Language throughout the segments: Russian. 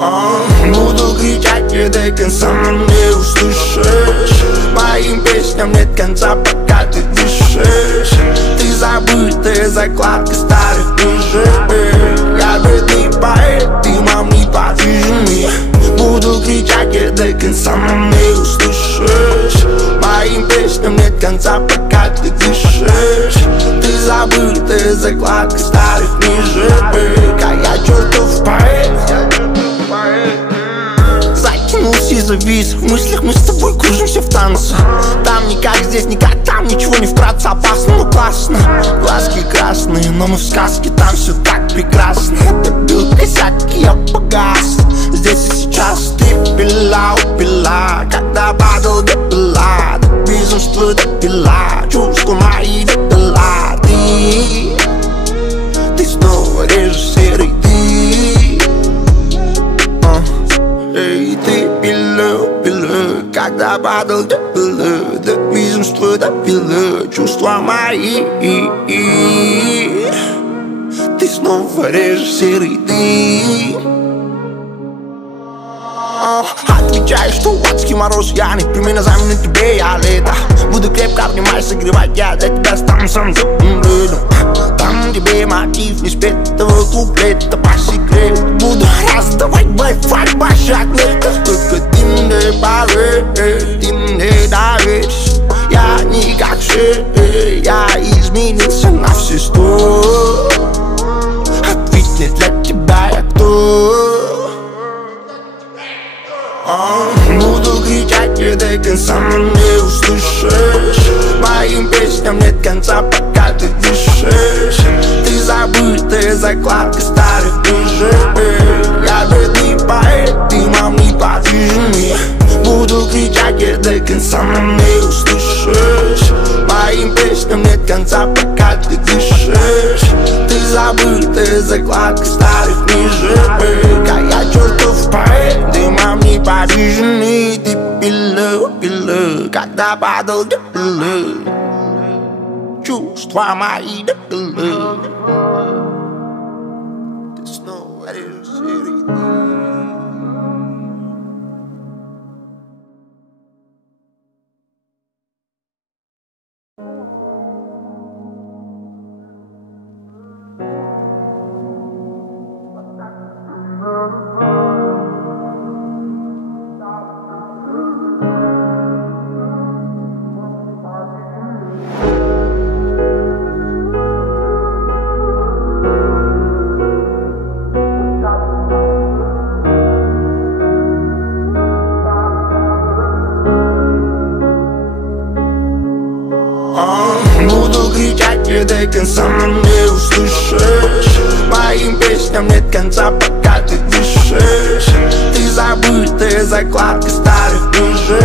Буду кричать, едай, конца не услышишь. Моим песням нет конца, пока ты дышишь. Ты забытая закладка старых книжек. Я бедный поэт, ты мам неподвижный. Буду кричать, едай, конца не услышишь. Моим песням нет конца, пока ты дышишь. Ты забытая закладка старых книжек. А я чертов поэт. Закинулся и завис. В мыслях мы с тобой кружимся в танце. Там не как здесь, никак там. Ничего не вкратце, опасно, но классно. Глазки красные, но мы в сказке. Там все так прекрасно. Ты бил косяки, я погас. Здесь и сейчас ты пила, упила. Когда падал, допила. До безумства допила. Чувства мои допила. Ты снова режешь серый дым. Эй, ты пила, пила. Когда падал, допила. До безумства допила. Чувства мои. Ты снова режешь серый дым. Отвечаю, что адский мороз, я не прими на замену тебе, я лето. Буду крепко обнимать, согревать, я для тебя стану сам теплым летом. Там тебе мотив не спетого куплета по секрету. Буду раздавать Wi-Fi по шагметам. Только ты мне поверь, ты мне доверишь. Я не как все, я изменился на все 100. Ответь мне, для тебя я кто? Буду кричать, едай, конца не услышишь. Моим песням нет конца, пока ты дышишь. Ты забытая закладка старых книжек. Я бедный поэт, ты мам неподвижный. Буду кричать, едай, конца не услышишь. Моим песням нет конца, пока ты дышишь. Ты забытая закладка старых книжек. А я чертов поэт, ты мам неподвижный. Ты пила, пила, когда падал, допила. Чувства мои допила. Ты снова режешь серый дым. Буду кричать, едай, конца не услышишь. Моим песням нет конца, пока ты дышишь. Ты забытая закладка старых книжек.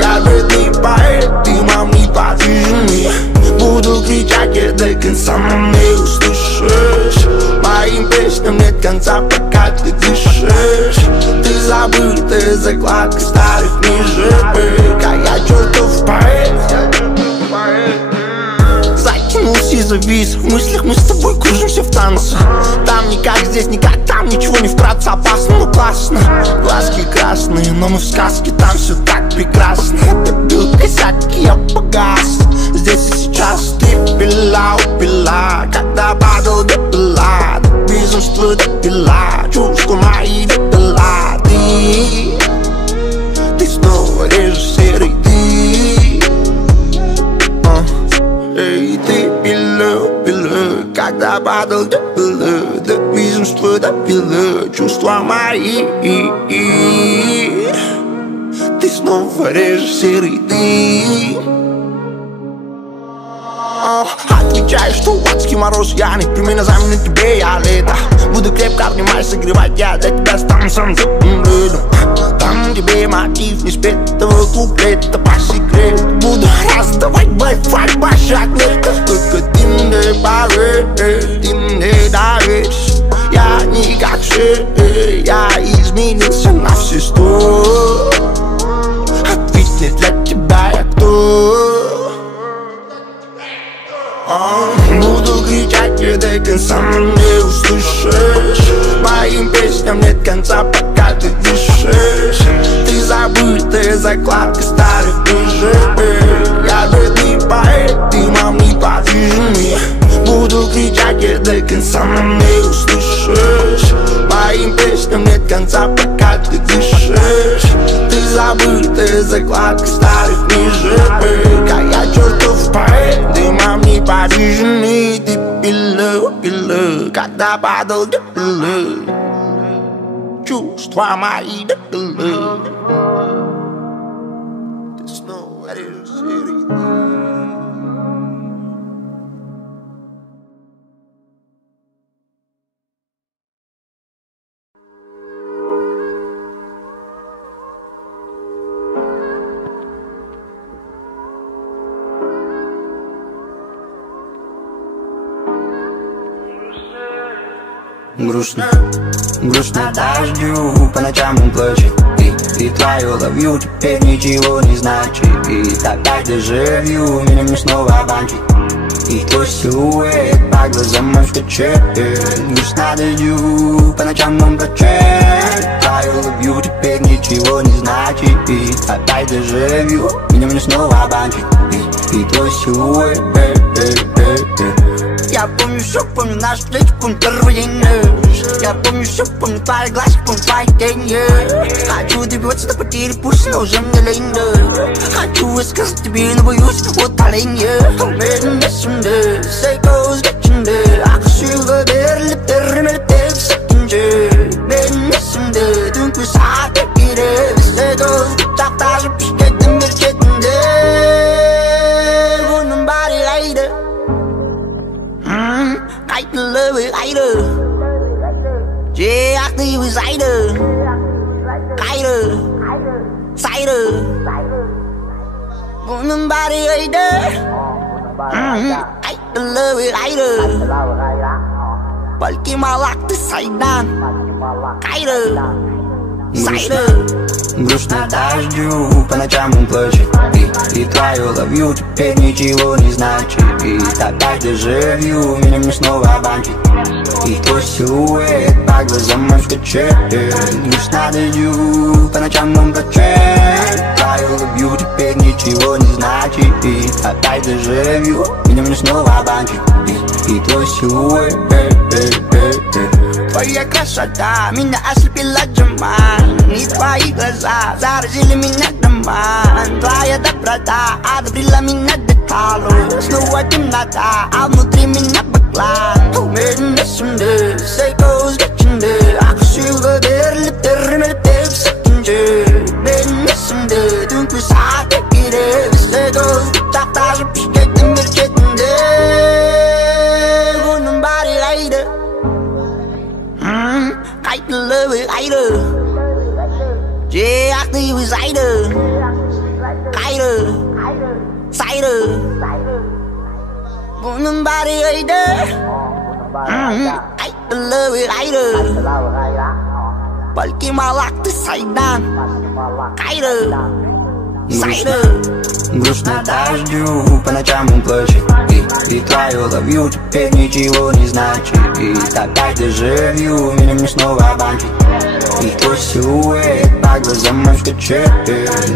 Я бедный поэт, ты мам неподвижный. Буду кричать, едай, конца не услышишь. Моим песням нет конца, пока ты дышишь. Ты забытая закладка старых книжек. А я чертов поэт. Закинулся и завис. В мыслях мы с тобой кружимся в танце. Там не как здесь, никак там. Ничего не вкратце, опасно, но классно. Глазки красные, но мы в сказке. Там все так прекрасно. Ты бил косяки, я погас. Здесь и сейчас ты пила, упила. Когда падал, допила. До безумства допила. Чувства мои допила. Ты снова режешь серый дым. Эй, ты пила, пила. Когда падал, допила. До безумства допила. Чувства мои. Ты снова режешь серый дым. Отвечаю, что адский мороз, я не прими на замену тебе, я лето. Буду крепко обнимать, согревать, я для тебя стану сам теплым летом. Там тебе мотив не спетого куплета по секрету. Буду раздавать Wi-Fi по шагметам. Только ты мне поверь, ты мне доверишь. Я не как все, я изменился на все 100. Ответь мне, для тебя я кто? Буду кричать, кричащие до конца не услышишь. Моим песням нет конца, пока ты дышишь. Ты забытая закладка старых книжек. Я бедный поэт, ты мам неподвижный. Буду кричать до конца, но не услышишь. Моим песням нет конца, пока ты дышишь. Ты забытая закладка старых книжек. А я чертов поэт, ты мам неподвижный. Ты пила, когда падал до пилы. Чувства мои до пилы. Ты снова решил. Грустно, грустно дождю, по ночам он плачет. И твою ловью теперь ничего не значит. И опять дежавю, меня мне снова банчит. И твой силуэт по глазам мой скачет. Грустно дождю, по ночам он плачет. Твою ловью теперь ничего не значит. И опять дежавю, меня мне снова банчит. И твой силуэт. Я помню все, помню наш встречу, помню первый день. Я помню все, помню твои глазки, помню твои тени. Хочу добиваться до потери пульса, но уже мне лень. Хочу высказать тебе, но боюсь утоления. Медленно сунды, сейкоус гачинды. Акшилга берли, перемели пеп сакинджи. Медленно сунды, дунку саате кире. Сейкоус гачак даже пишкетен мерчетинде. Вунун бари айда. Cách lơ với ai đờ chế ác đi với dãy đờ cái đờ say đờ muốn nâng ba đi ấy đờ cách lơ với ai đờ balik malak ты сайдан cái đờ say đờ. Грустно дождю, по ночам он плачет. И твою ловью теперь ничего не значит. И опять дежавю, меня мне снова банчит. И твой силуэт по глазам мой скачет. Грустно дождю, по ночам он плачет. Твою ловью теперь ничего не значит. И опять дежавю, меня мне снова банчит. И твой силуэт. Твоя красота меня ослепила джаман. И твои глаза заразили меня доман. Твоя доброта одобрила меня до талу. Снова темнота, а внутри меня баклан. Медленно сунды, сейкоус гачинды. Акшилга берли, перемели пеп сакинджи. Медленно сунды, дунку саате кире. Сейкоус гачак даже пишкетен мерчетинде. Вунун бари айда. Cách lơ với ai đờ chế ác đi với dãy đờ cái đờ say đờ muốn nâng ba đi ấy đờ cách lơ với ai đờ balik malak ты сайдан cái đờ say đờ. Грустно дождю, по ночам он плачет. И твою ловью теперь ничего не значит. И опять дежавю, меня мне снова банчит. И твой силуэт по глазам мой скачет.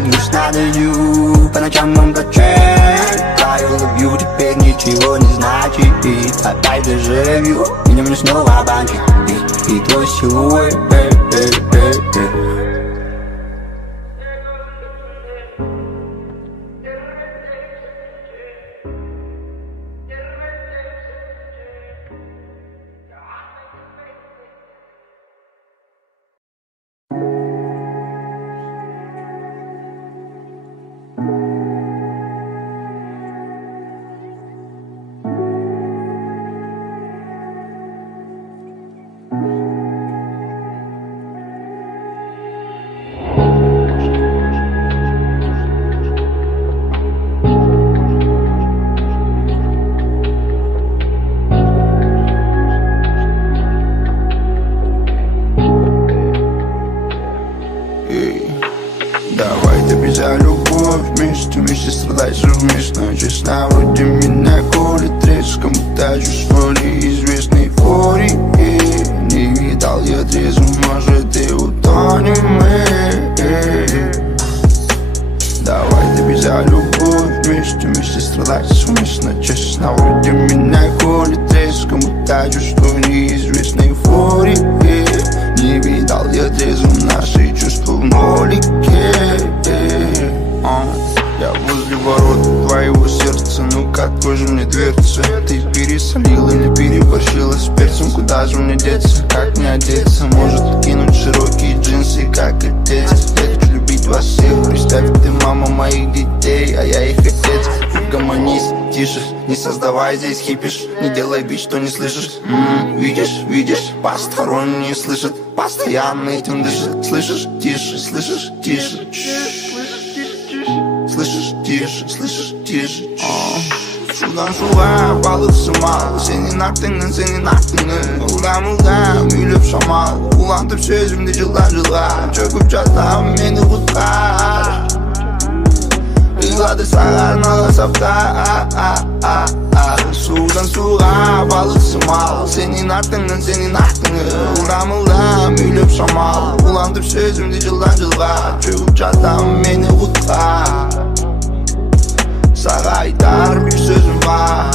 Грустно дождю, по ночам он плачет. Твою ловью теперь ничего не значит. И опять дежавю, меня мне снова банчит. И твой силуэт. страдать совместно. Честно, вроде меня колет треском, та чувство неизвестно. эйфории. Не видал я трезвым, может и утонем мы. Давай добежать любовь вместе страдать совместно, честно. Вроде меня колет резко, кому-то чувство неизвестной эйфории. Не видал я трезвым наши чувства в нолике. Я возле ворот твоего сердца, ну-ка открой же мне дверцу. Ты пересолила или переборщила с перцем, куда же мне деться, как мне одеться? Может кинуть широкие джинсы, как отец. Я хочу любить вас всех, представь, ты мама моих детей, а я их отец. Угомонись, тише, не создавай здесь хипиш, не делай вид, что не слышишь. Видишь, посторонние слышат, постоянно этим дышат. Слышишь, тише, слышишь, тише. Слышишь, тише. Şuradan şuraya balık sımal. Senin aklının Ulan ülüp şamal. Ulantıp sözümde cıllar. Çöküp çatlam beni kurtar. Yıladı sarar nala saptar. Sudan suğa balık sımal. Senin aklının Ulan ülüp şamal. Ulantıp sözümde cıllar. Çöküp çatlam beni kurtar. Sana iter bir sözüm var.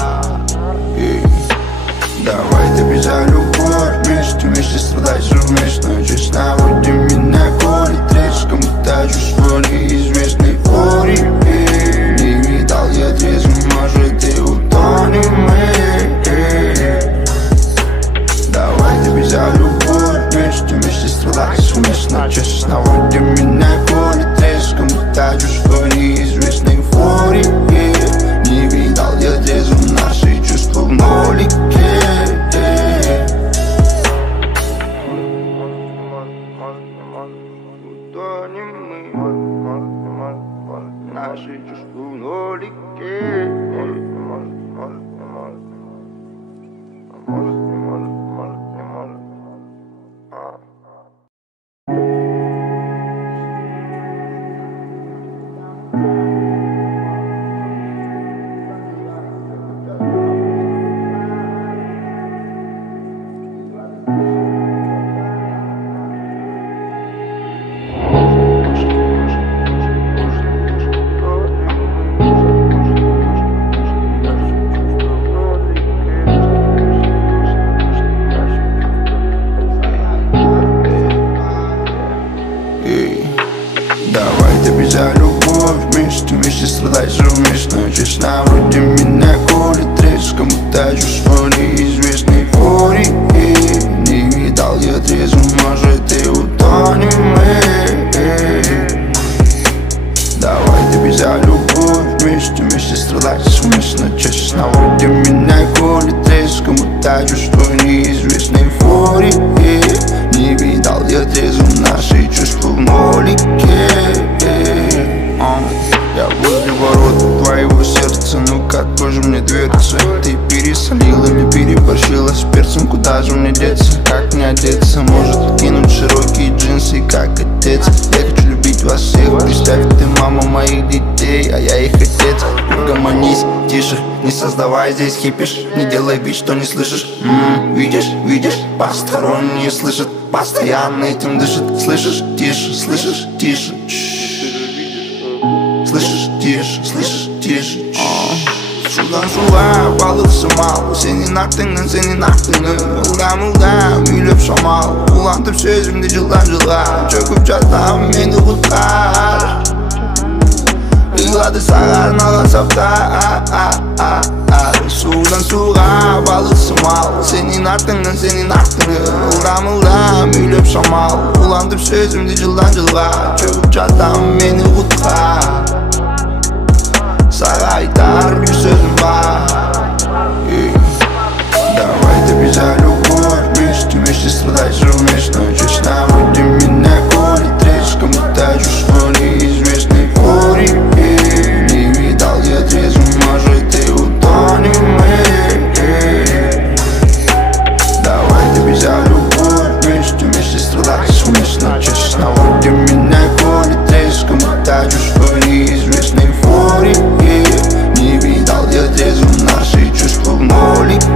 Давай добежать любовь вместе страдать совместно, честно. Вроде меня колет резко, кому-то чувство неизвестной эйфории. Не видал я трезвым, может и утонем мы. Давай добежать любовь вместе страдать совместно, честно. Вроде меня колет резко, кому-то чувство неизвестной эйфории. Не видал я трезвым наши чувства в нолике. Утонем мы, наши чувства в нолике. Давай добежать любовь вместе страдать совместно, честно. Вроде меня колет резко, кому-то чувство неизвестной эйфории. Не видал я трезвым, может и утонем мы. Давай добежать любовь вместе страдать совместно, честно. Вроде меня колет резко, кому-то чувство неизвестной эйфории. Не видал я трезвым наши чувства в нолике. Я возле ворот твоего сердца, ну-ка открой же мне дверцу. Ты пересолила или переборщила с перцем, куда же мне деться, как мне одеться? Может кинуть широкие джинсы, как отец. Я хочу любить вас всех, представь, ты мама моих детей, а я их отец. Угомонись, тише, не создавай здесь хипиш, не делай вид, что не слышишь. Видишь, посторонние слышат, постоянно этим дышат. Слышишь, тише. Слышишь, тише. Şuradan şuraya balık sımal. Senin aklının Ulan ülüp şamal. Ulantıp sözümde cıllar. Çöküp çatlam beni kurtar. Yıladı sarar nala saptar. Sudan suğa balık sımal. Senin aklının Ulan ülüp şamal. Ulantıp sözümde cıllar. Çöküp çatlam beni kurtar. Sana iter bir sözüm var. Давай добежать любовь вместе страдать совместно, честно. Вроде меня колет резко, кому-то чувство неизвестной эйфории. Не видал я трезвым, может и утонем мы. Давай добежать любовь вместе страдать совместно, честно. Вроде меня колет резко, кому-то чувство неизвестной эйфории. Не видал я трезвым наши чувства в нолике.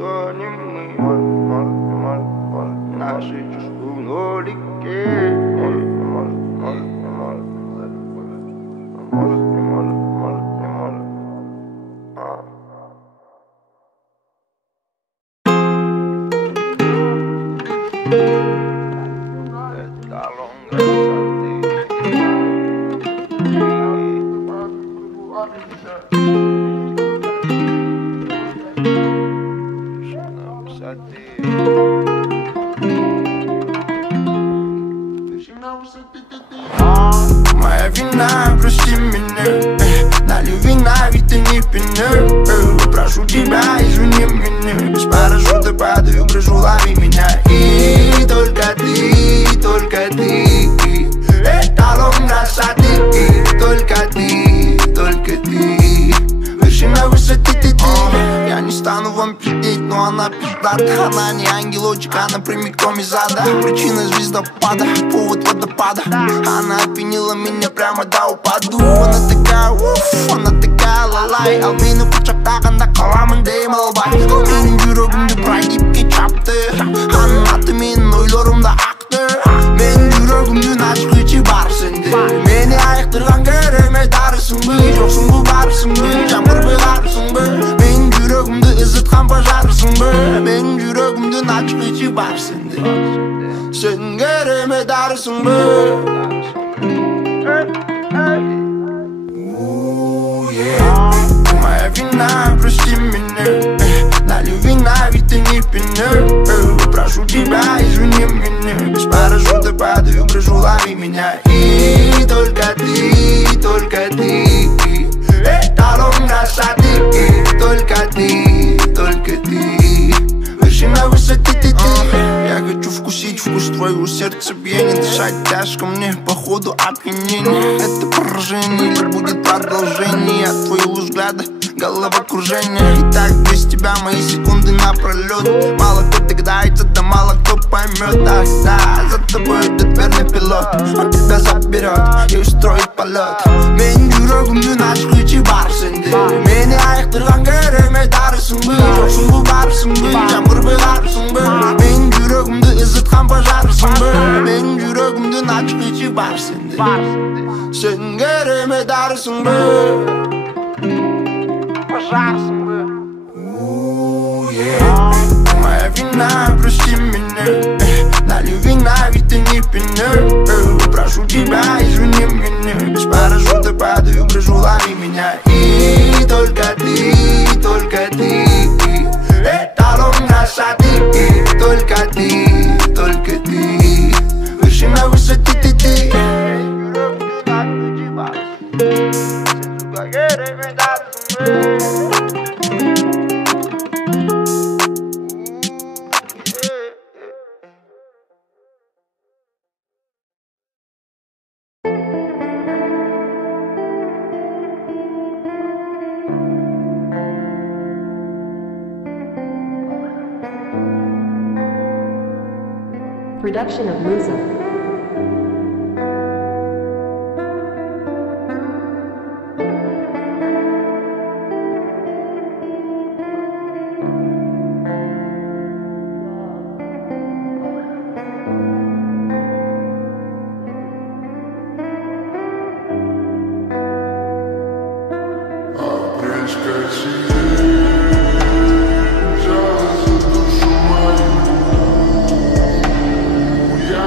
что не мы, может, наши чувства в нолике. Может, не может. Моя вина, прости меня, налью вина, ведь ты не пьяна. Прошу тебя, извини меня, без парашюта падаю, прошу, лови меня. И только ты, эталон красоты. Только ты, вершина высоты ты. Я не стану вам пиздеть, но она пиздата. Она не ангелочек, она прямиком из ада. Причина звездопада, повод водопада. Она опьянила меня прямо до упаду. Она такая, она такая лалай. Ал мені құшақтағанда қаламын деймін албай. Менің жүрегімді пройдипке чапты. Аның аты менің ойларымда ақты. Менің жүрегімді ашқычы барсың де. Мені айықтырған кереме дарысың бы. Жоқсың бы барысың бы, жаңбыр бұйғарысың бы. Менің жүрегімді ызытқан пожарысың бы. Менің жүрегімді ашқычы барсың де. Сен кереме дарысың бы. Моя вина, прости меня, налью вина, ведь ты не пьяна. Прошу тебя, извини меня, без парашюта падаю, прошу, лови меня. И только ты, эталон красоты. Только ты, вершина высоты ты. Я хочу вкусить вкус твоего сердцебиения. Дышать тяжко мне, походу опьянение. Это поражение или будет продолжение от твоего взгляда, головокружение. И так без тебя мои секунды напролет. Мало кто догадается, да мало кто поймет. Ах да, за тобой этот верный пилот. Он тебя заберет и устроит полет. Менің жүрегімді ашқычы барсың де. Мені айықтырған кереме дарысың бы. Жоқсың бы барысың бы, жаңбыр бұйғарысың бы. Менің жүрегімді ызытқан пожарысың бы. Менің жүрегімді ашқычы барсың де. Сен кереме дарысың бы. Пожарысың бы. Моя вина, прости меня, налью вина, ведь ты не пьяна. Прошу тебя, извини меня, без парашюта падаю, прошу, лови меня. И только ты, эталон красоты. Только ты, вершина высоты ты. Production of Musa. Я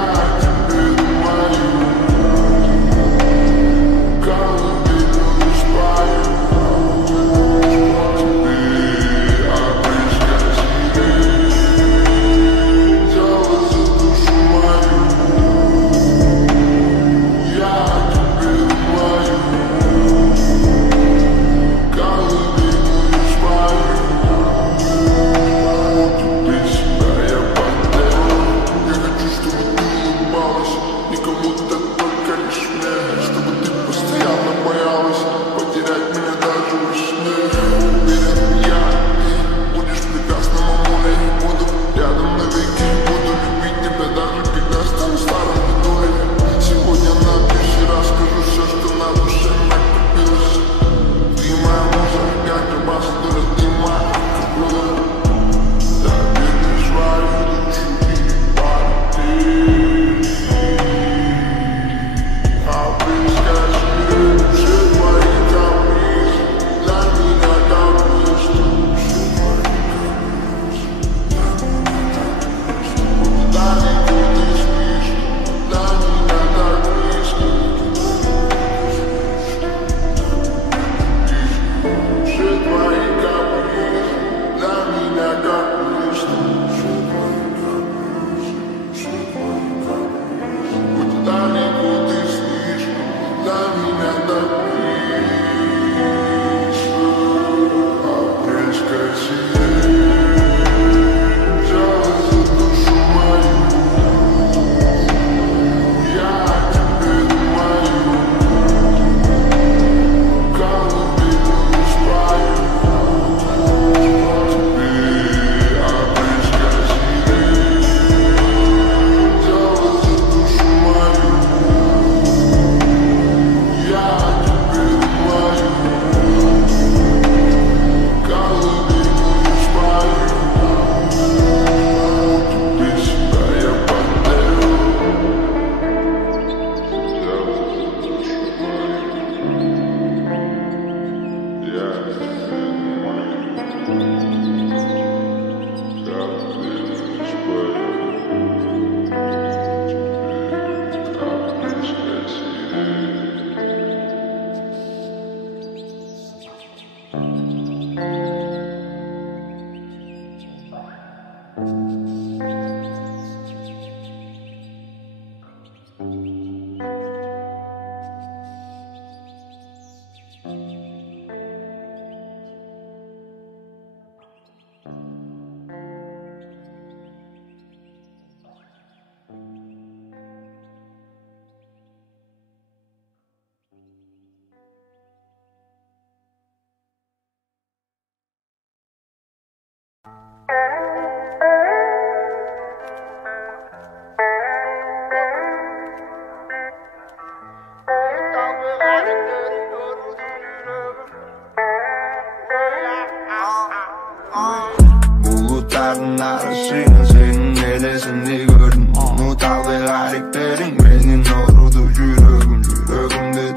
Bulutların arasıyla senin elesini gördüm. Umut al ve gariplerin benim doğrudu yüreğimde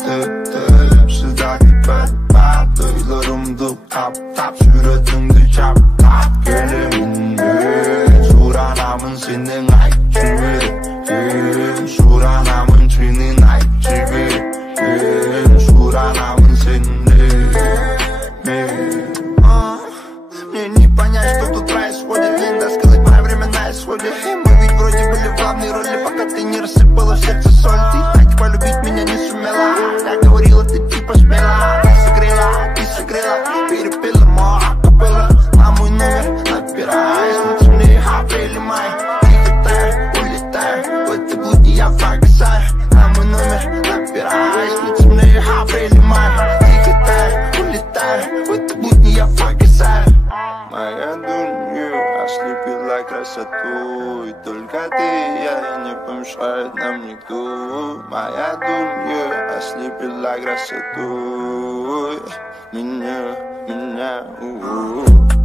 sıdaki pat duylarımdı tap suratımdı çap geleminde suranamın senin ay çiviri suranamın senin ay çiviri suranamın senin Мне не понять, что тут происходит. Лень сказать, мои времена исходят. Мы ведь вроде были в главной роли, пока ты не рассыпала в сердце соль. Ты так полюбить меня не сумела. Я говорила, ты типа смела. Ты согрела, перепила мой акапелла. На мой номер набирай, смутные апрель, май. Летаю, улетаю, в этой блуде я погасаю. На мой номер набирай, смутные апрель, май. Летаю, улетаю, в этой блуде я погасаю. Моя дунья ослепила красотой. Только ты, я и не помешает нам никто. Моя дунья ослепила красотой. Меня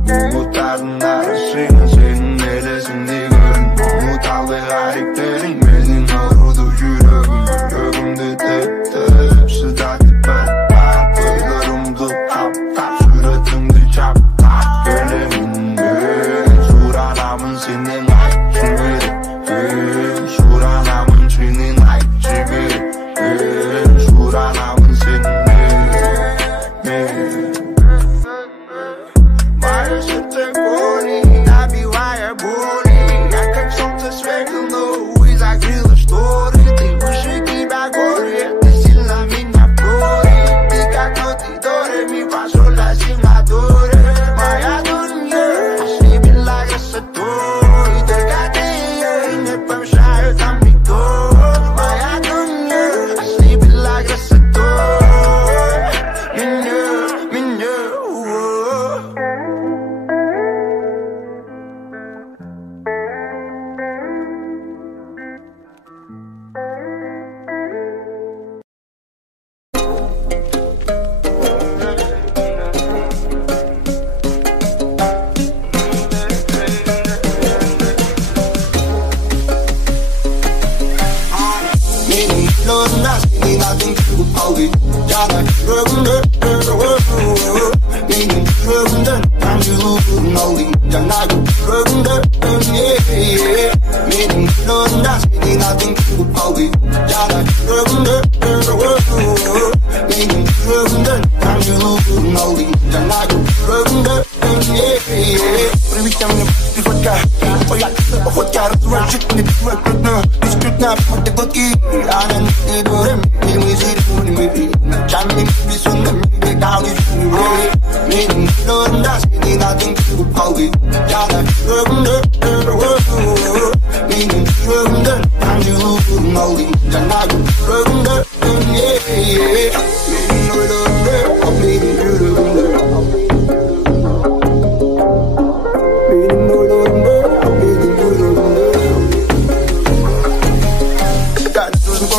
Bulutların arasıyla senin elesini gördüm. Umut al ve gariplerin benim doğrudu yüreğimde sıdaki pat duylarımdı tap suratımdı çap geleminde suranamın senin ay çiviri suranamın senin ay çiviri suranamın senin Мое сердце гони, набивая боли. Я как солнце сверкнуло и закрыла шторы. Ты выше тебя горы, ты сильно меня борешь. Ты как ноты до ре ми фа соль ля си ля до ре. Моя дунья ослепила красотой. Только ты ей не помешает нам никто. Моя дунья ослепила красотой. Меня senin adın kırıp kaldı. Yana yüreğimde benim yüreğimden kancılığın aldı. Yana yüreğimde benim yüreğimden senin adın kırıp kaldı. Yana yüreğimde benim yüreğimden kancılığın aldı. Yana yüreğimde Привет мне, пивотка. Твоя охотка разворачивает мне пивотка. Бескрутно, вот так вот и она не дурем. И мы зеркали мы ночами бессонными бегали в мире. Менин дурем, да, сиди на дынке упалы. Я на дурем, менин дурем, да, ангелу налы. Я на дурем, да, менин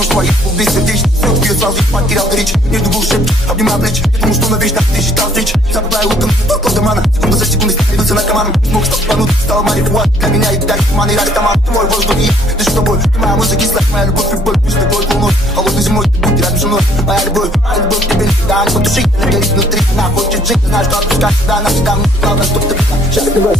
своих убей сердечно. Все бьет сразу, потерял речь. Между двух шепчет, обнимаю плечи. Я думал, что навечно ты считал встречи. Забываю утром, только тумана. Секунда за секундой становился наркоманом. Смог стал пануть, стал марихуан. Для меня и дальше туман и растаман. Ты мой воздух и дышу с тобой. Ты моя музыка кислая, моя любовь и боль. Пусть такой волной, холодной зимой ты будь рядом со мной. Моя любовь к тебе всегда не потушить. Она горит внутри, она хочет жить. Знаешь, что отпускать, когда она всегда мне главное, чтоб ты сейчас ты бываешь.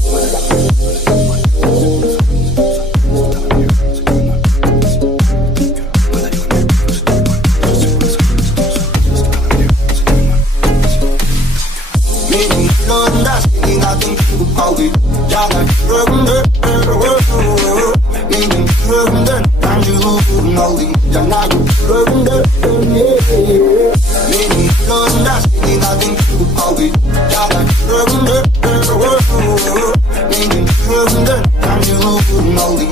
Senin adın kırıp kaldı. Yana yüreğimde benim yüreğimden kancılığın aldı. Yana yüreğimde benim yüreğimden senin adın kırıp kaldı. Yana yüreğimde benim yüreğimden kancılığın aldı.